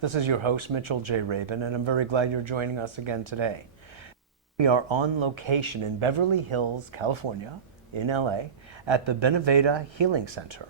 This is your host, Mitchell J. Rabin, and I'm very glad you're joining us again today. We are on location in Beverly Hills, California, in LA, at the Beneveda Healing Center.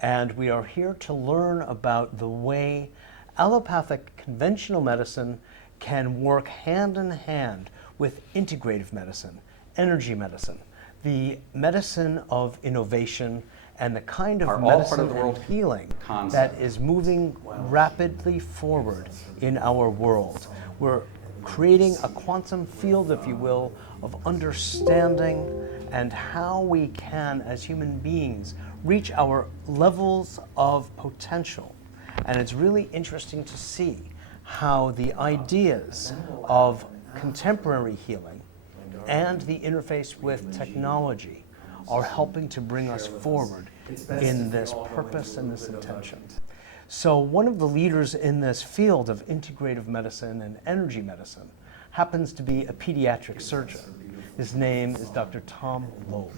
And we are here to learn about the way allopathic conventional medicine can work hand in hand with integrative medicine, energy medicine, the medicine of innovation, and the kind of medicine and healing that is moving rapidly forward in our world. We're creating a quantum field, if you will, of understanding and how we can, as human beings, reach our levels of potential. And it's really interesting to see how the ideas of contemporary healing and the interface with technology are helping to bring us forward in this purpose and this intention. So one of the leaders in this field of integrative medicine and energy medicine happens to be a pediatric surgeon. His name is Dr. Thom Lobe.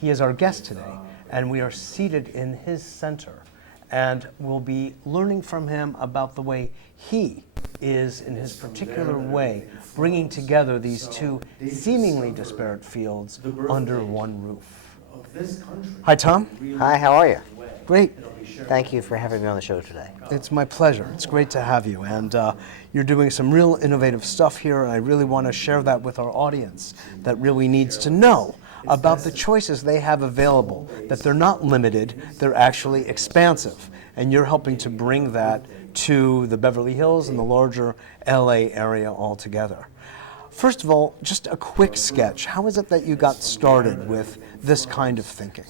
He is our guest today, and we are seated in his center, and we'll be learning from him about the way he is, in his particular way, bringing together these two seemingly disparate fields under one roof. Hi, Thom. Hi, how are you? Great. Thank you for having me on the show today. It's my pleasure. It's great to have you. And you're doing some real innovative stuff here, and I really want to share that with our audience that really needs to know about the choices they have available, that they're not limited, they're actually expansive. And you're helping to bring that to the Beverly Hills and the larger LA area altogether. First of all, just a quick sketch. How is it that you got started with this kind of thinking?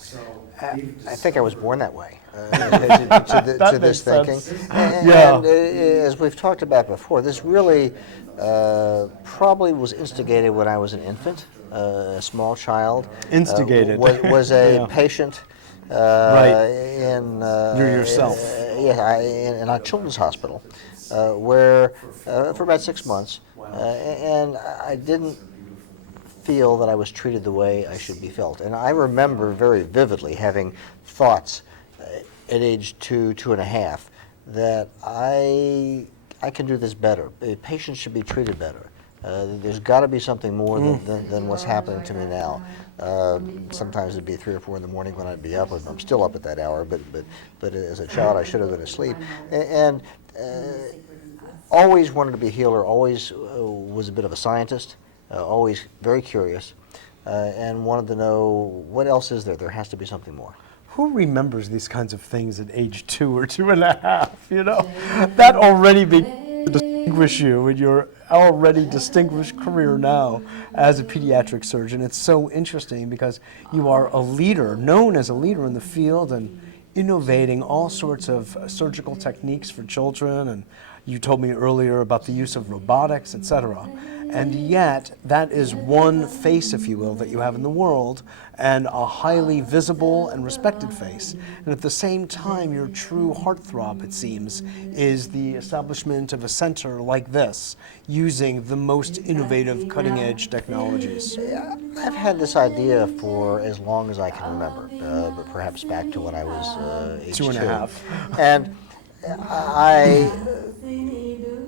I think I was born that way, to this thinking. And as we've talked about before, this really probably was instigated when I was an infant, a small child. Instigated. Was a patient in... You're yourself. In a children's hospital, where for about 6 months, and I didn't feel that I was treated the way I should be felt. And I remember very vividly having thoughts at age 2.5, that I can do this better. Patients should be treated better. There's got to be something more than what's happening to me now. Sometimes it'd be 3 or 4 in the morning when I'd be up. I'm still up at that hour, but as a child I should have been asleep. And always wanted to be a healer, always was a bit of a scientist, always very curious, and wanted to know what else is there. There has to be something more. Who remembers these kinds of things at age 2 or 2.5? You know, that already distinguish you in your already distinguished career now as a pediatric surgeon. It's so interesting because you are a leader, known as a leader in the field, and innovating all sorts of surgical techniques for children, and you told me earlier about the use of robotics, etc. And yet, that is one face, if you will, that you have in the world, and a highly visible and respected face. And at the same time, your true heartthrob, it seems, is the establishment of a center like this, using the most innovative, cutting-edge technologies. Yeah, I've had this idea for as long as I can remember, but perhaps back to when I was age 2.5. And I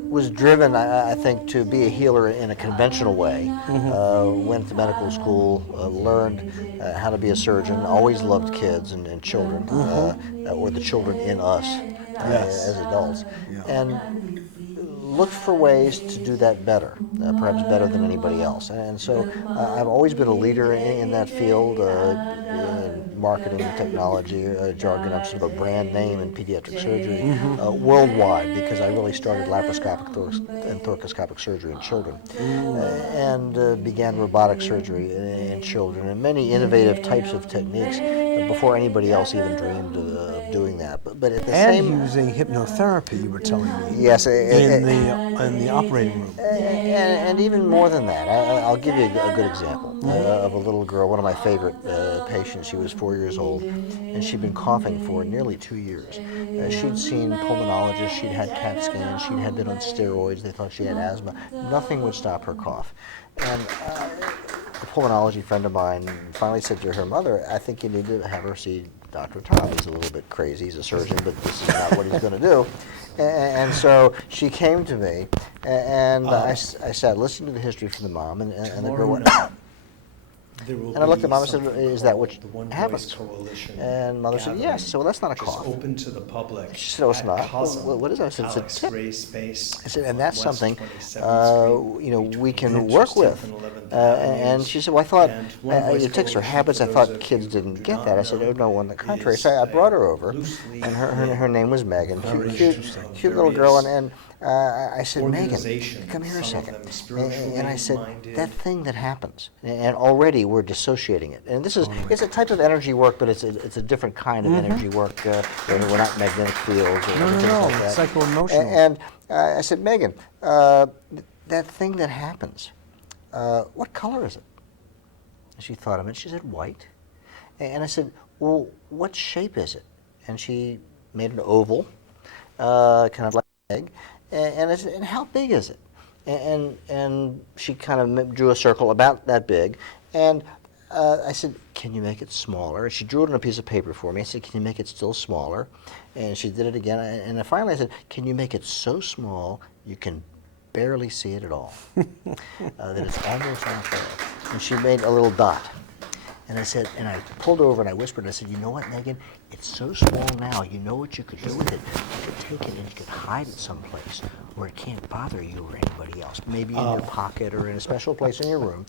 was driven, I think, to be a healer in a conventional way. Went to medical school, learned how to be a surgeon, always loved kids and children, or the children in us as adults. And looked for ways to do that better, perhaps better than anybody else. And so I've always been a leader in that field, in marketing and technology, jargon. I'm sort of a brand name in pediatric surgery worldwide, because I really started laparoscopic and thoracoscopic surgery in children, and began robotic surgery in children, and many innovative types of techniques before anybody else even dreamed of doing that. But at the same, using hypnotherapy, you were telling me. Yes, in the operating room. And even more than that, I'll give you a good example of a little girl, one of my favorite patients. She was 4 years old, and she'd been coughing for nearly 2 years. She'd seen pulmonologists, she'd had CAT scans, she'd had been on steroids, they thought she had asthma. Nothing would stop her cough. And a pulmonology friend of mine finally said to her mother, I think you need to have her see Dr. Thom. He's a little bit crazy, he's a surgeon, but this is not what he's going to do. And so she came to me, and I sat listening to the history from the mom, and the girl went, and I looked at Mom and said, "Is that what happens?" And Mother said, "Yes." I said, "Well, that's not a cough." Open to the public. She said, "Oh, it's not." Well, what is that? I said, "It's a tip." I said, "And that's something we can work with." And she said, "Well, I thought it tics or habits. I thought kids didn't get that." I said, "Oh, no, on the contrary." So I brought her over, and her name was Megan, cute little girl, and I said, "Megan, come here a second." And I said, "That thing that happens," and already we're dissociating it. And this is it's a type of energy work, but it's a different kind of energy work. We're not magnetic fields or anything like that. Psycho-emotional. And I said, "Megan, that thing that happens, what color is it?" And she thought of it. She said, "White." And I said, "Well, what shape is it?" And she made an oval, kind of like an egg. And I said, "And how big is it?" And she kind of drew a circle about that big. And I said, "Can you make it smaller?" And she drew it on a piece of paper for me. I said, "Can you make it still smaller?" And she did it again. And then finally I said, "Can you make it so small you can barely see it at all?" That it's almost not there. And she made a little dot. And I said, and I pulled over and I whispered, I said, "You know what, Megan? It's so small now, you know what you could do with it? You could take it and you could hide it someplace where it can't bother you or anybody else. Maybe in your pocket or in a special place in your room."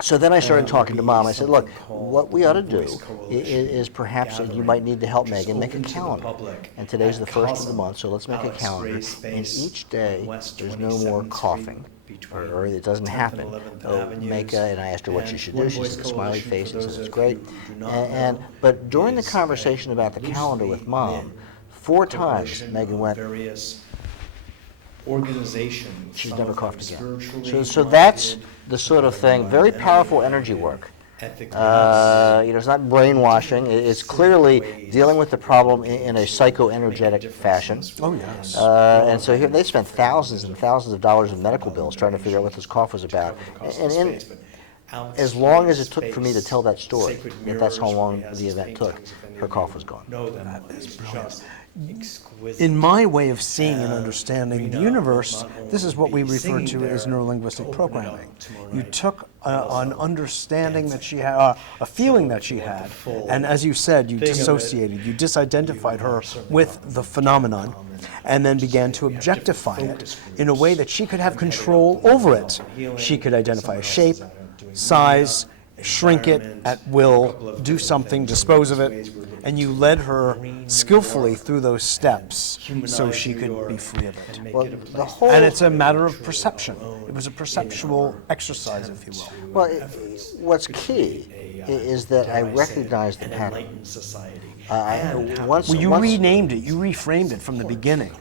So then I started talking to Mom. I said, "Look, what we ought to do is perhaps you might need to help Megan make a calendar. And today's the first of the month, so let's make a calendar. And each day, there's no more coughing, or it doesn't happen. And I asked her what she should do. She said, smiley face, and said, it's great. But during the conversation about the calendar with Mom, 4 times Megan went, organizations. She's never coughed again. So that's the sort of thing, very powerful energy work. It's not brainwashing. It's clearly dealing with the problem in a psycho-energetic fashion. Oh, yes. And so here they spent thousands and thousands of dollars in medical bills trying to figure out what this cough was about. And as long as it took for me to tell that story, if that's how long the event took, her cough was gone. That is brilliant. In my way of seeing and understanding the universe, this is what we refer to as neurolinguistic programming. You took an understanding that she had, a feeling that she had, and as you said, you dissociated, you disidentified her with the phenomenon, and then began to objectify it in a way that she could have control over it. She could identify a shape, size, shrink it at will, do something, dispose of it, and you led her skillfully through those steps so she could be free of it. Well, and it's a matter of perception. It was a perceptual exercise, if you will. Well, what's key is that I recognize the pattern. You renamed it, you reframed it from the beginning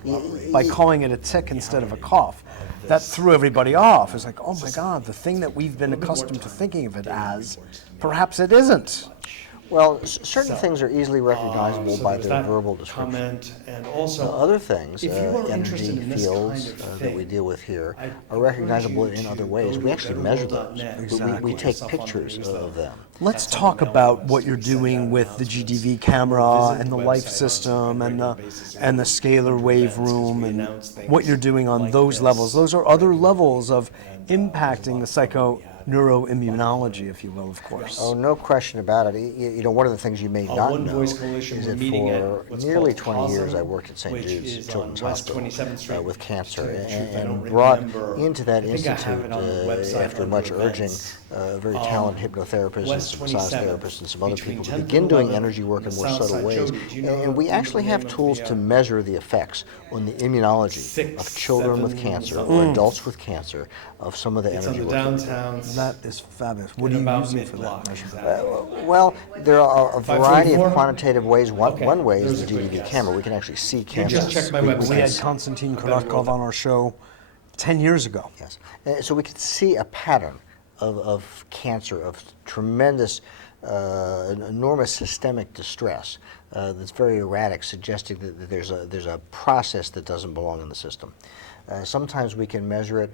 by calling it a tic instead of a cough. That threw everybody off. It's like, oh my God, the thing that we've been accustomed to thinking of it as, perhaps it isn't. Well, certain things are easily recognizable by their verbal description. And also, other things, energy fields that we deal with here, are recognizable in other ways. We actually measure those. We take pictures of them. Let's talk about what you're doing with the GDV camera and the life system and the scalar wave room and what you're doing on those levels. Those are other levels of impacting the neuroimmunology, if you will, of course. Oh, no question about it. One of the things you may not know is that for nearly 20 years I worked at St. Jude's Children's Hospital with cancer and brought into that institute, after much urging, a very talented hypnotherapist and some massage therapists and some other people to begin doing energy work in more subtle ways. And we actually have tools to measure the effects on the immunology of children with cancer or adults with cancer of some of the energy work. That is fabulous. What are you using for that measurement? Well, there are a variety of quantitative ways. One way is the GDV camera. We can actually see cancer. We had Konstantin Korotkov on our show 10 years ago. Yes. So we could see a pattern of cancer, of tremendous, enormous systemic distress that's very erratic, suggesting that there's a process that doesn't belong in the system. Sometimes we can measure it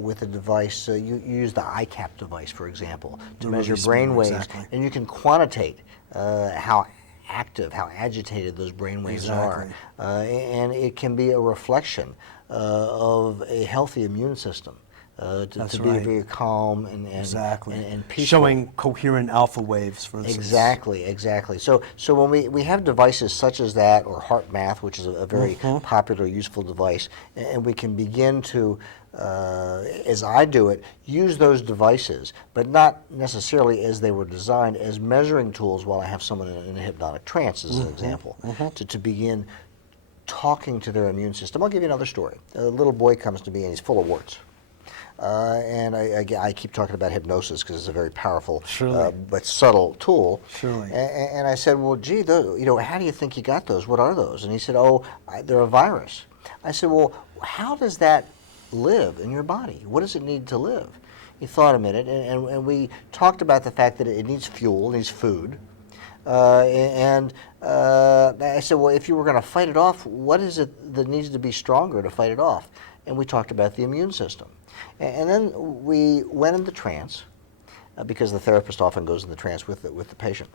with a device. You use the ICAP device, for example, to measure brain waves, and you can quantitate how active, how agitated those brain waves Exactly. are. And it can be a reflection of a healthy immune system. That's To be right. very calm and Exactly. and peaceful. Showing coherent alpha waves, for instance. Exactly. So when we have devices such as that, or heart math, which is a very popular, useful device, and we can begin to, as I do it, use those devices, but not necessarily as they were designed, as measuring tools while I have someone in a hypnotic trance, as an example, to begin talking to their immune system. I'll give you another story. A little boy comes to me and he's full of warts. And I keep talking about hypnosis because it's a very powerful but subtle tool. Surely. And I said, well, gee, how do you think you got those? What are those? And he said, oh, they're a virus. I said, well, how does that live in your body? What does it need to live? He thought a minute, and we talked about the fact that it needs fuel, it needs food. I said, well, if you were going to fight it off, what is it that needs to be stronger to fight it off? And we talked about the immune system. And then we went into trance, because the therapist often goes into trance with the patient.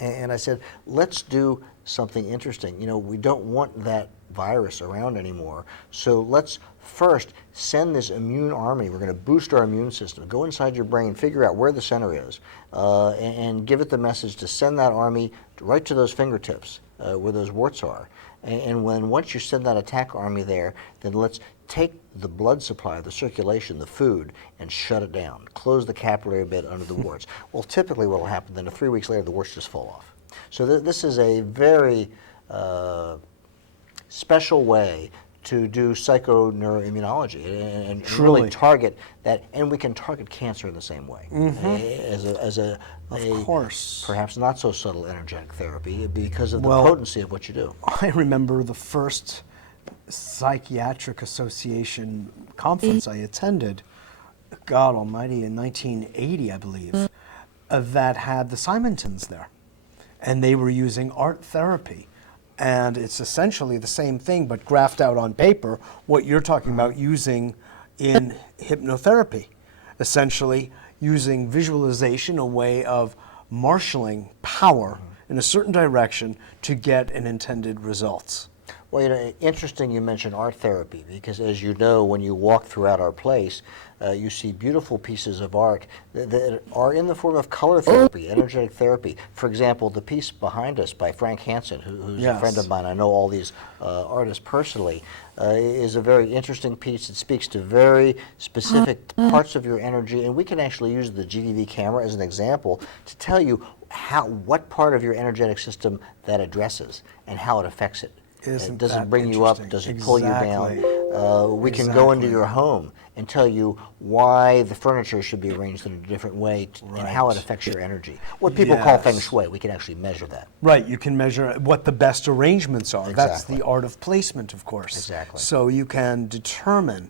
And I said, let's do something interesting. We don't want that virus around anymore, so let's first send this immune army. We're going to boost our immune system. Go inside your brain, figure out where the center is, and give it the message to send that army right to those fingertips where those warts are. And once you send that attack army there, then let's take the blood supply, the circulation, the food, and shut it down. Close the capillary bed under the warts. Well, typically what will happen then, 3 weeks later, the warts just fall off. So this is a very special way to do psychoneuroimmunology and really target that, and we can target cancer in the same way as a course, perhaps not so subtle energetic therapy because of the potency of what you do. I remember the first Psychiatric Association conference I attended, God almighty, in 1980, I believe, that had the Simontons there, and they were using art therapy. And it's essentially the same thing, but graphed out on paper, what you're talking about using in hypnotherapy. Essentially using visualization, a way of marshaling power in a certain direction to get an intended results. Well, interesting you mentioned art therapy, because as you know, when you walk throughout our place, you see beautiful pieces of art that are in the form of color therapy, energetic therapy. For example, the piece behind us by Frank Hansen, who's a friend of mine, I know all these artists personally, is a very interesting piece. It speaks to very specific parts of your energy, and we can actually use the GDV camera as an example to tell you what part of your energetic system that addresses and how it affects it. Does it bring you up? Does it pull you down? We can go into your home and tell you why the furniture should be arranged in a different way and how it affects your energy. What people call feng shui, we can actually measure that. Right, you can measure what the best arrangements are. That's the art of placement, of course. Exactly. So you can determine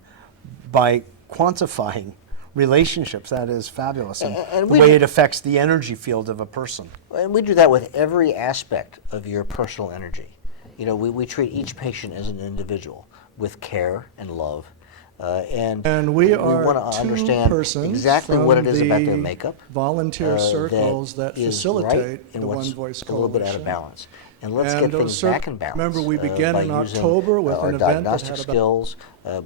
by quantifying relationships. That is fabulous. And the way it affects the energy field of a person. And we do that with every aspect of your personal energy. We treat each patient as an individual with care and love. And we want to understand exactly what it is about their makeup, volunteer circles that facilitate the One Voice Coalition. A little bit out of balance. And let's get things back in balance. Remember, we began in October with an event that had skills,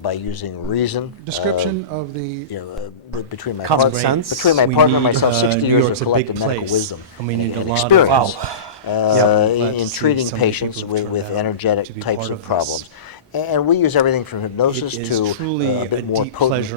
by using reason. Description of the between my common partner, sense. Between my partner and myself, 60 years of collective medical wisdom and we need a lot experience of in treating patients with energetic types of problems. And we use everything from hypnosis to a bit more potent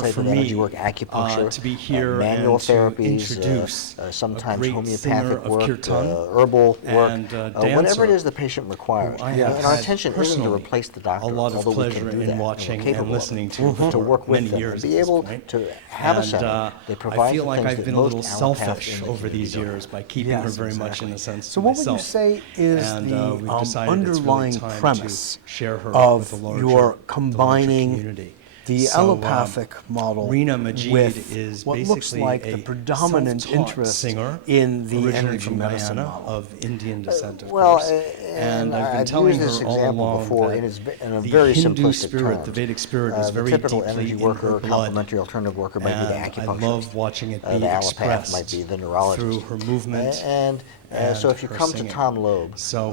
type of energy work, acupuncture, to be here manual and therapies, introduce sometimes a great homeopathic singer work, of kirtan herbal work, and whatever it is the patient requires. I And our intention isn't to replace the doctor, a lot of although we pleasure can do in that, watching we're capable and listening to of it, to work with many them, years and be at this able point. to have a And, center that provides I feel the like things I've that been a little most allopaths selfish in the over these community years by keeping her very much in a sense So to what would you myself. say is And, the we've decided it's really underlying time to premise share her of with the larger- your the larger combining community. the So, allopathic model Rina Majid with is what looks basically like a the predominant self-taught interest singer, in the originally energy from medicine Guyana, model? of Indian descent, of Well, course. And I've been I've telling used this her all example along before that in a the very Hindu simplistic spirit, terms. the Vedic spirit, is very the typical deeply energy in worker, her blood. complementary alternative worker might be the And I acupuncturist. love watching it be the allopath expressed might be the neurologist. through her movement. And and so if you her come to singing. Thom Lobe, So,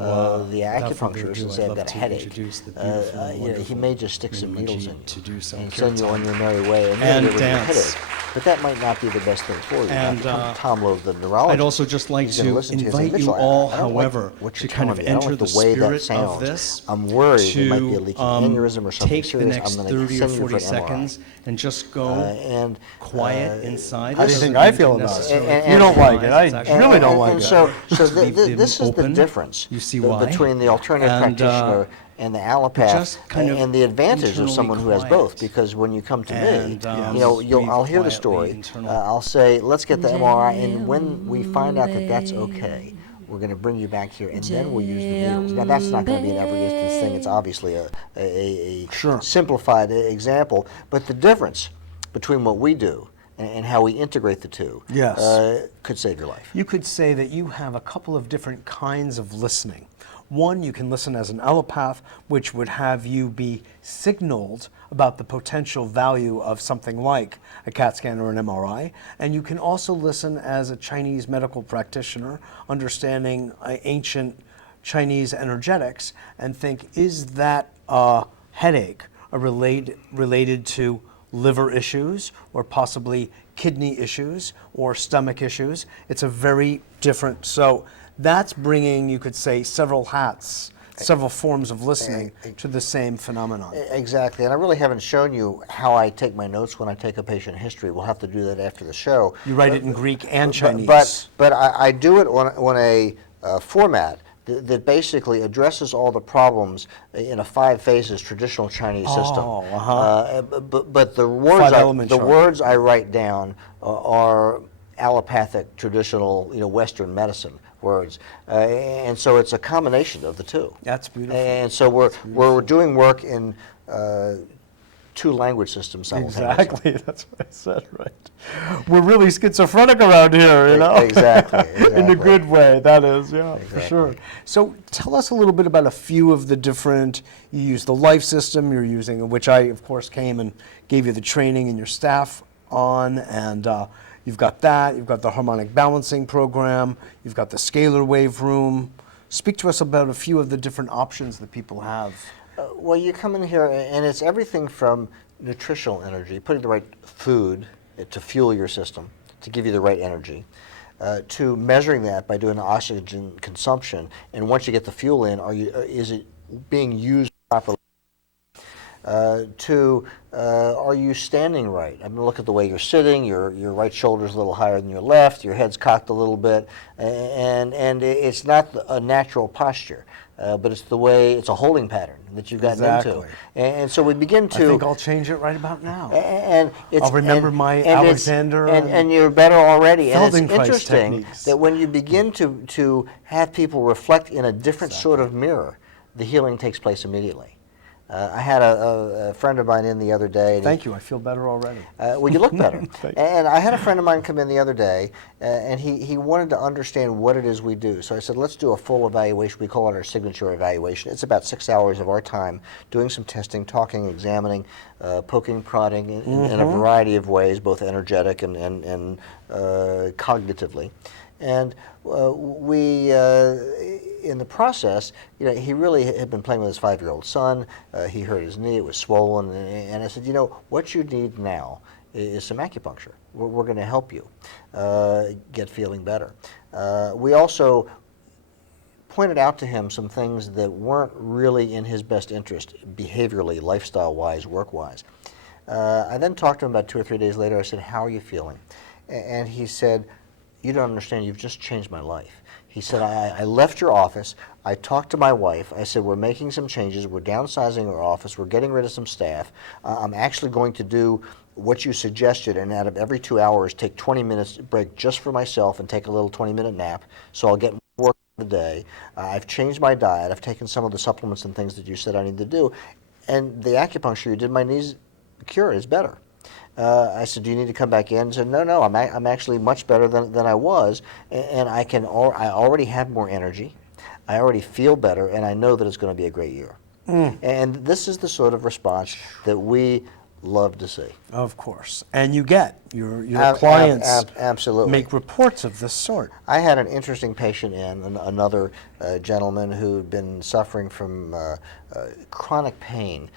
the without further acupuncturist, ado, and say I'd I've love got a to headache, introduce the beautiful and he wonderful may just stick some Meena needles Majid in you to do some and pure send you on Thom. your merry way and And you'll get rid of your dance. headache. But that might not be the best thing for you. And, Now, if you come to Thom Lobe, the neurologist, I'd also just like he's gonna to listen to you and say, invite you "Mitchell, all, I don't like however, what to you're kind telling of me. I don't enter like the the way that spirit sounds. of this. I'm worried there might be a To leaking aneurysm or something take the serious. next I'm going to 30 or send you for 40 an MRI." seconds and just go And quiet inside. How do you think I feel about it? You don't like it. I really don't like it. So Leave them this is the open. difference You see why? between the alternative And, practitioner and the allopath, just kind of and the advantage of internally someone who has both. quiet. Because when you come to And, me, breathe I'll hear the quietly, story. internal. I'll say, "Let's get the MRI," and when we find out that that's okay, we're going to bring you back here, and then we'll use the needles. Now, that's not going to be an every instance thing. It's obviously a simplified example, but the difference between what we do and how we integrate the two could save your life. You could say that you have a couple of different kinds of listening. One, you can listen as an allopath, which would have you be signaled about the potential value of something like a CAT scan or an MRI. And you can also listen as a Chinese medical practitioner, understanding ancient Chinese energetics, and think, is that headache related to liver issues or possibly kidney issues or stomach issues? It's a very different, so that's bringing, you could say, several hats, several forms of listening to the same phenomenon. Exactly, and I really haven't shown you how I take my notes when I take a patient history. We'll have to do that after the show. You write it in Greek and Chinese. But I do it on a format that basically addresses all the problems in a 5 phases traditional Chinese system. But the words I write down are allopathic traditional Western medicine words, and so it's a combination of the two. That's beautiful. And so we're doing work in 2 language systems simultaneously. Exactly, that's what I said, right. We're really schizophrenic around here, you know? Exactly. In a good way, that is, yeah, Exactly. for sure. So tell us a little bit about a few of the different, you use the life system you're using, which I, of course, came and gave you the training and your staff on, and you've got that, you've got the harmonic balancing program, you've got the scalar wave room. Speak to us about a few of the different options that people have. Well, you come in here, and it's everything from nutritional energy, putting the right food to fuel your system, to give you the right energy, to measuring that by doing oxygen consumption. And once you get the fuel in, is it being used properly? Are you standing right? I mean, look at the way you're sitting. Your right shoulder's a little higher than your left. Your head's cocked a little bit, and it's not a natural posture, but it's a holding pattern that you've gotten into. And so we begin to. I think I'll change it right about now. And I'll remember my Alexander and you're better already. And it's interesting techniques. that when you begin to have people reflect in a different sort of mirror, the healing takes place immediately. I had a friend of mine in the other day. Thank you. I feel better already. Well, you look better. And I had a friend of mine come in the other day, and he wanted to understand what it is we do. So I said, let's do a full evaluation. We call it our signature evaluation. It's about 6 hours of our time doing some testing, talking, examining, poking, prodding in a variety of ways, both energetic and cognitively. And in the process, he really had been playing with his 5-year-old son. He hurt his knee; it was swollen, and I said, what you need now is some acupuncture. We're going to help you get feeling better. We also pointed out to him some things that weren't really in his best interest, behaviorally, lifestyle-wise, work-wise. I then talked to him about 2 or 3 days later. I said, "How are you feeling?" And he said, "You don't understand, you've just changed my life." He said, I left your office, I talked to my wife, I said, we're making some changes, we're downsizing our office, we're getting rid of some staff, I'm actually going to do what you suggested, and out of every 2 hours, take 20 minutes break just for myself and take a little 20-minute nap, so I'll get more work in the day. I've changed my diet, I've taken some of the supplements and things that you said I need to do, and the acupuncture you did my knees cure is better. I said, "Do you need to come back in?" He said, "No, I'm actually much better than I was, and I already have more energy, I already feel better, and I know that it's going to be a great year." And this is the sort of response that we love to see. Of course. And you get Your clients absolutely make reports of this sort. I had an interesting patient another gentleman who'd been suffering from chronic pain.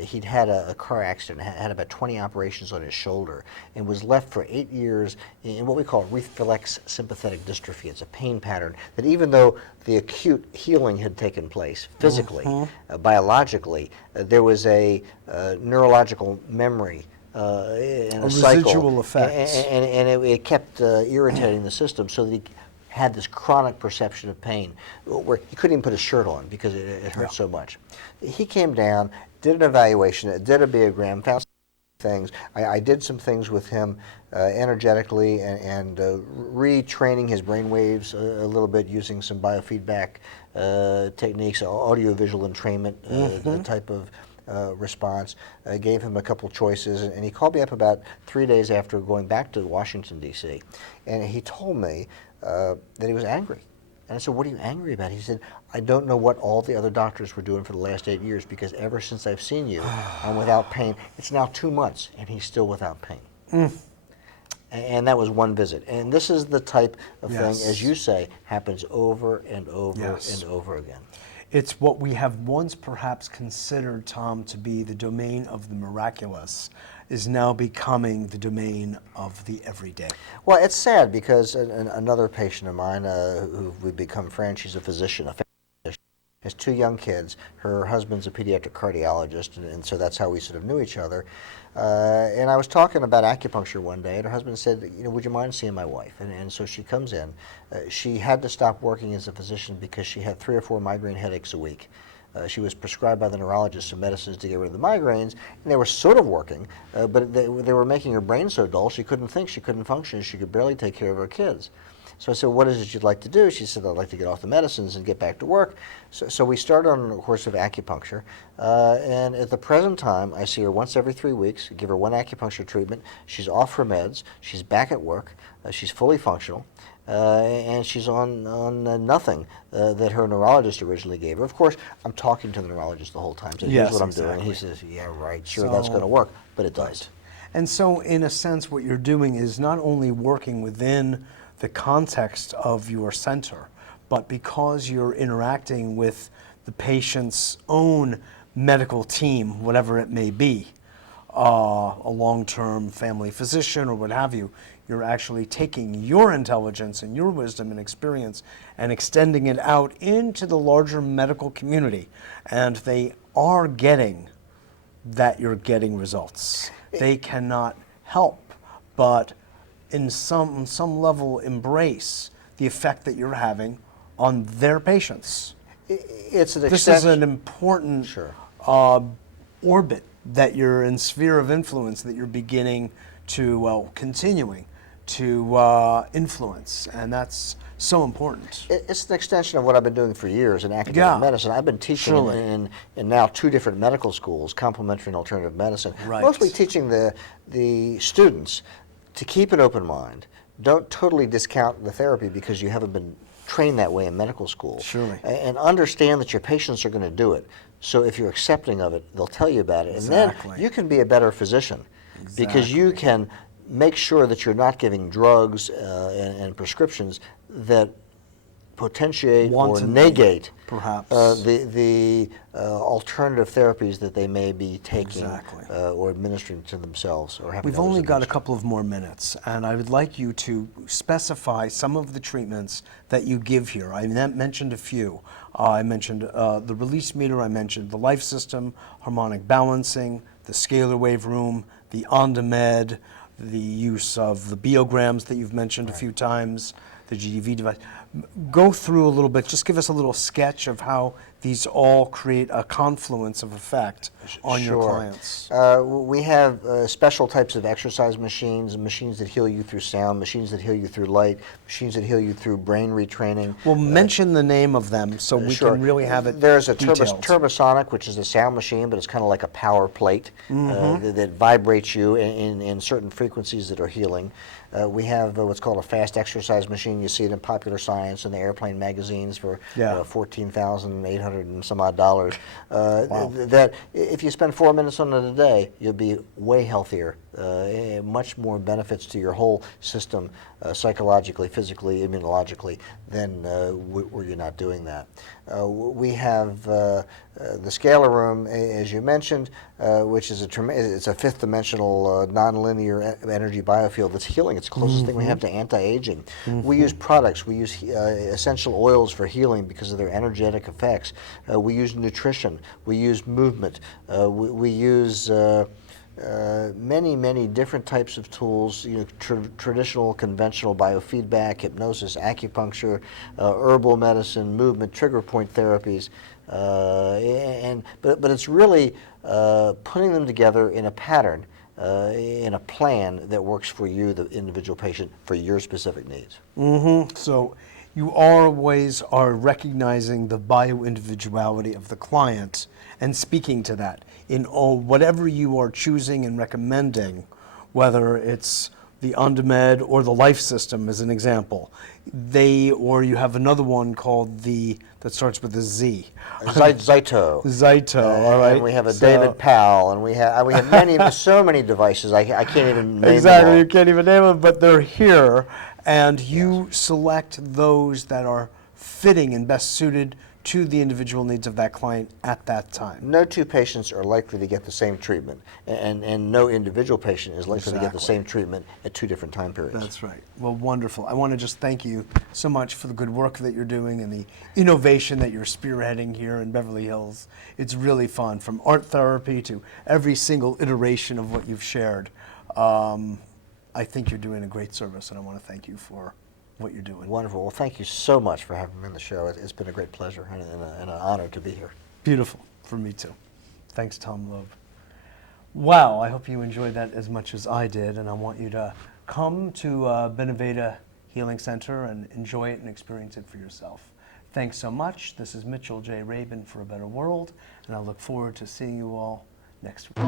He'd had a car accident, had about 20 operations on his shoulder, and was left for 8 years in what we call reflex sympathetic dystrophy. It's a pain pattern that even though the acute healing had taken place physically, biologically, there was a neurological memory and a cycle, residual effect, and it kept irritating the system, so that he had this chronic perception of pain where he couldn't even put his shirt on because it hurt so much. He came down, did an evaluation, did a biogram, found some things. I did some things with him energetically and retraining his brain waves a little bit using some biofeedback techniques, audiovisual entrainment type of response. Gave him a couple choices, and he called me up about 3 days after going back to Washington, D.C., and he told me that he was angry. And I said, "What are you angry about?" He said, "I don't know what all the other doctors were doing for the last 8 years, because ever since I've seen you, I'm without pain. It's now 2 months, and he's still without pain." And that was one visit. And this is the type of thing, as you say, happens over and over and over again. It's what we have once perhaps considered, Thom, to be the domain of the miraculous is now becoming the domain of the everyday. Well, it's sad because another patient of mine who we've become friends, she's a physician, has 2 young kids. Her husband's a pediatric cardiologist, and so that's how we sort of knew each other. And I was talking about acupuncture one day, and her husband said, "Would you mind seeing my wife?" And so she comes in. She had to stop working as a physician because she had 3 or 4 migraine headaches a week. She was prescribed by the neurologist some medicines to get rid of the migraines, and they were sort of working, but they were making her brain so dull she couldn't think, she couldn't function, she could barely take care of her kids. So I said, "What is it you'd like to do?" She said, "I'd like to get off the medicines and get back to work." So we started on a course of acupuncture, and at the present time, I see her once every 3 weeks, give her 1 acupuncture treatment. She's off her meds, she's back at work, she's fully functional, and she's on nothing that her neurologist originally gave her. Of course, I'm talking to the neurologist the whole time, so here's what I'm doing. He says, "Yeah, right, sure, that's going to work," but it does. And so, in a sense, what you're doing is not only working within the context of your center, but because you're interacting with the patient's own medical team, whatever it may be, a long-term family physician or what have you, you're actually taking your intelligence and your wisdom and experience and extending it out into the larger medical community. And they are getting that you're getting results. They cannot help but in some level embrace the effect that you're having on their patients. It's an This is an important orbit that you're in, sphere of influence that you're beginning to, well, continuing to influence, and that's so important. It's an extension of what I've been doing for years in academic medicine. I've been teaching in now 2 different medical schools, complementary and alternative medicine, mostly teaching the students to keep an open mind. Don't totally discount the therapy because you haven't been trained that way in medical school. And understand that your patients are going to do it. So if you're accepting of it, they'll tell you about it. And then you can be a better physician because you can make sure that you're not giving drugs and prescriptions that potentiate or negate perhaps the alternative therapies that they may be taking or administering to themselves. Or having We've only got a couple of more minutes, and I would like you to specify some of the treatments that you give here. I mentioned a few. I mentioned the release meter, I mentioned the life system, harmonic balancing, the scalar wave room, the on-the-med, the use of the biograms that you've mentioned a few times, the GDV device. Go through a little bit, just give us a little sketch of how these all create a confluence of effect on your clients. We have special types of exercise machines, machines that heal you through sound, machines that heal you through light, machines that heal you through brain retraining. Well, mention the name of them so we can really have it There's a detailed. Turbosonic, which is a sound machine, but it's kind of like a power plate that vibrates you in certain frequencies that are healing. We have what's called a fast exercise machine. You see it in Popular Science and the airplane magazines for $14,800 and some odd dollars. That if you spend 4 minutes on it a day, you'll be way healthier much more benefits to your whole system, psychologically, physically, immunologically, than where you're not doing that. We have the scalar room, as you mentioned, which is it's a fifth dimensional nonlinear energy biofield that's healing. It's the closest thing we have to anti-aging. We use products. We use essential oils for healing because of their energetic effects. We use nutrition. We use movement. We use many different types of tools, traditional, conventional biofeedback, hypnosis, acupuncture, herbal medicine, movement, trigger point therapies, but it's really putting them together in a pattern, in a plan that works for you, the individual patient, for your specific needs. So you always are recognizing the bio-individuality of the client and speaking to that in whatever you are choosing and recommending, whether it's the on-demand or the life system as an example. Or you have another one called that starts with a Z. Zyto. Zyto, all right. And we have a David Powell, and we have so many devices, I can't even name Exactly, them all. you can't even name them, but they're here, and you select those that are fitting and best suited to the individual needs of that client at that time. No two patients are likely to get the same treatment, and no individual patient is likely to get the same treatment at two different time periods. That's right. Well, wonderful. I want to just thank you so much for the good work that you're doing and the innovation that you're spearheading here in Beverly Hills. It's really fun, from art therapy to every single iteration of what you've shared. I think you're doing a great service, and I want to thank you for what you're doing. Wonderful. Well, thank you so much for having me on the show. It's been a great pleasure and an honor to be here. Beautiful. For me too. Thanks, Thom Lobe. Wow, I hope you enjoyed that as much as I did, and I want you to come to Beneveda Healing Center and enjoy it and experience it for yourself. Thanks so much. This is Mitchell J. Rabin for A Better World, and I look forward to seeing you all next week.